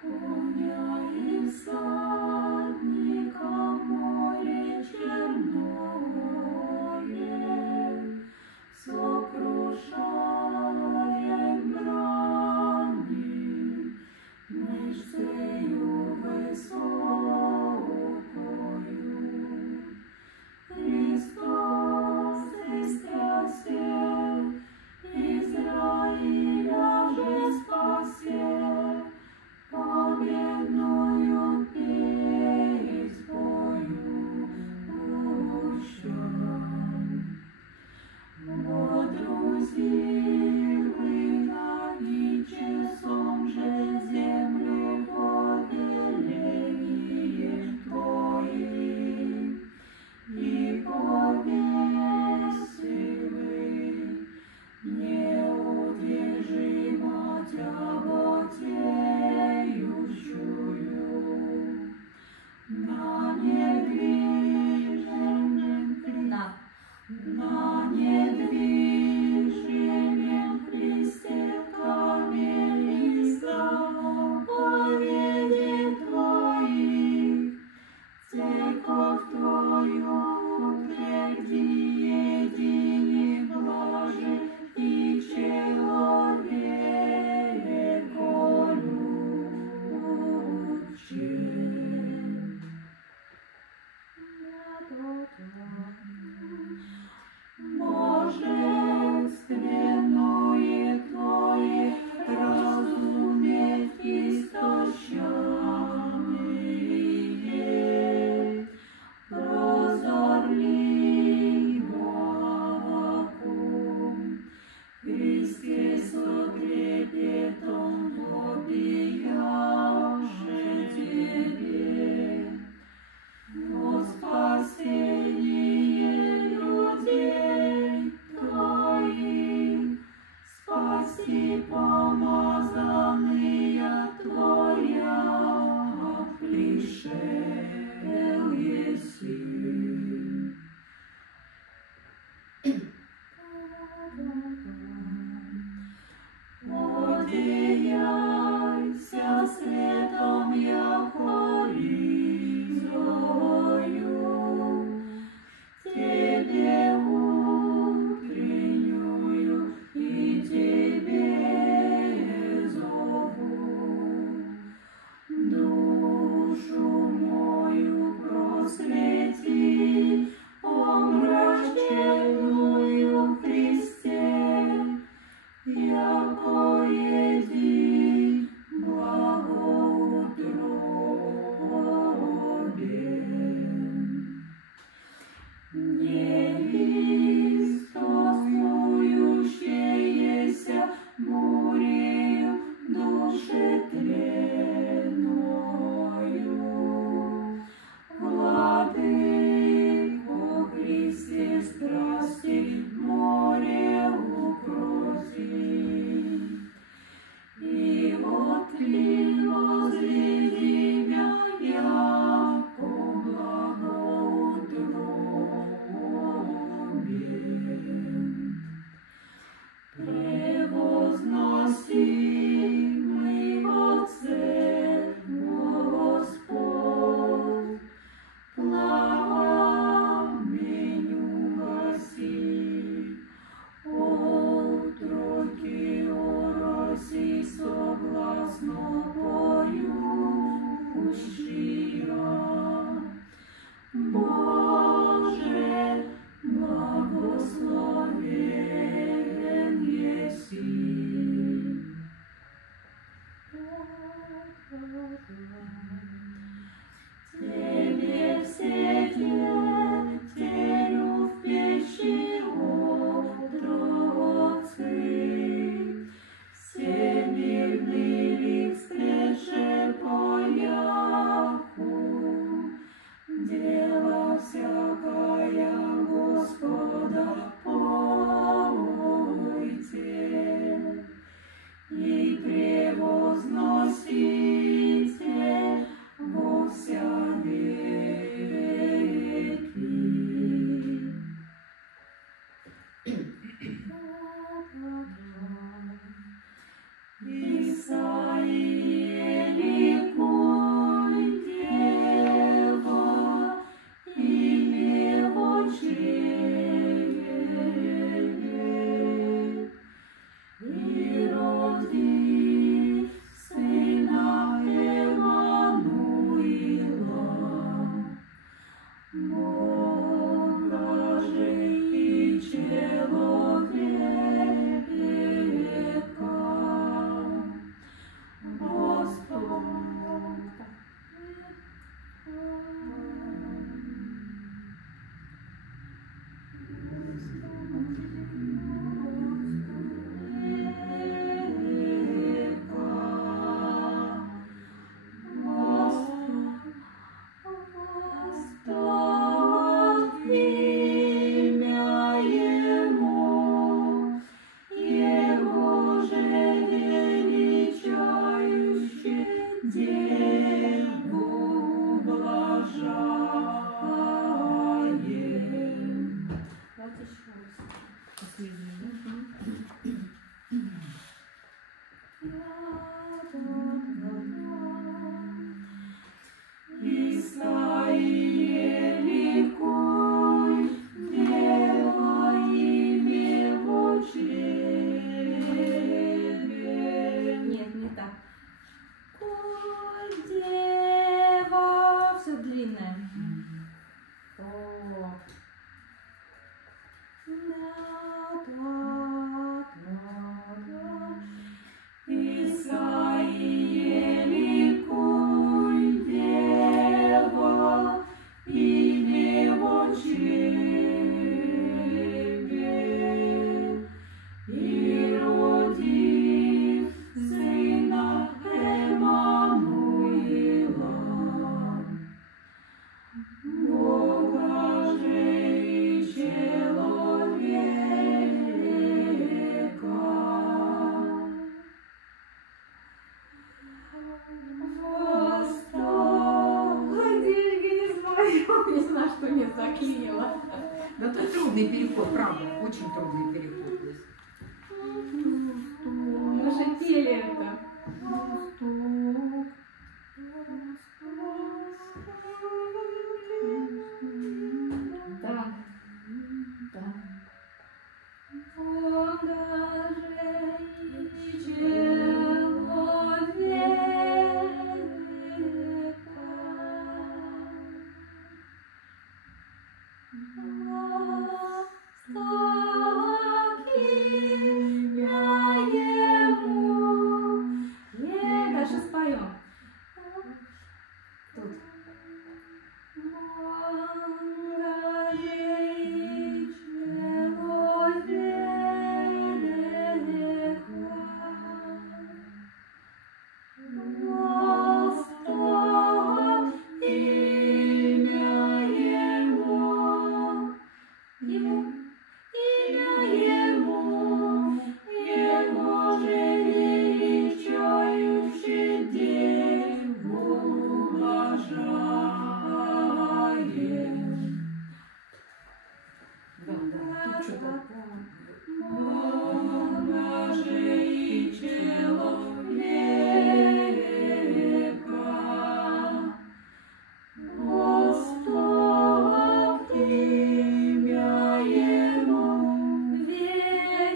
Коня и всадника море черное сокрушает брани мышцею высокою. Христос истрясе, Израиля же спасе, победную песнь спою пущай. Водрузили ноги часом же землю повеление Твои, и повесили неудержимо тяготеющую на недвижимом связи. Исаия, ликуй, Дева имя в чреве. Нет, не так. Коль дева, все длинное. О. Исаия, ликуй, Дева имя в чреве. И роди сына Эммануила, Бога же и человека. Не знаю, что не заклеила. Да тут трудный переход, правда, очень трудный переход. Мы же пели это. Да. Да. Бога же и Дальше споем. Тут. Тут что-то. Бога же и человека, Восток имя ему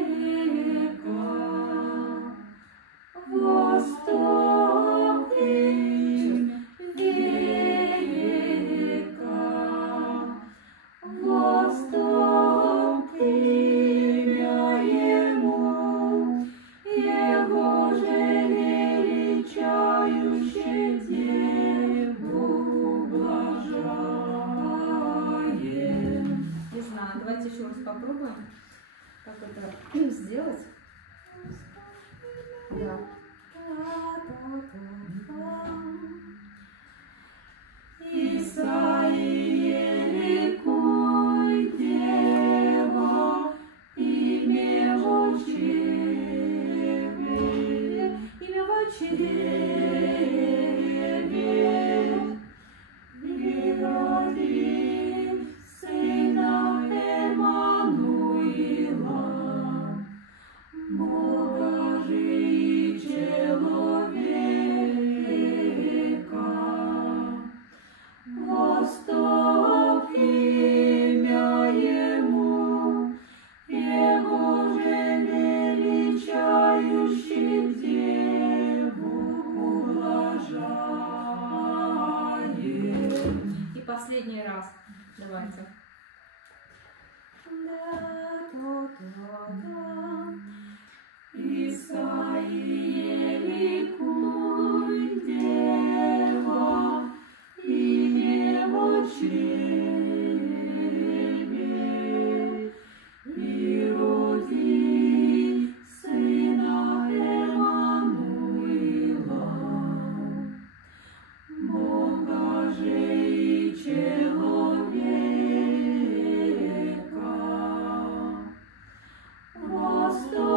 века, Восток имя века, Восток имя ему, Его же величающий Деву ублажаем. Не знаю, давайте еще раз попробуем, как это сделать. Да. Исаия, ликуй, Дева имя в чреве, имя в чреве. И роди сына Эммануила, Бога же и человека. Восток имя ему, Его же величающий Деву ублажаем. И последний раз. Давайте. Исаия, ликуй, Дева имя в чреве. И роди сына Эммануила, Бога же и человека. Восток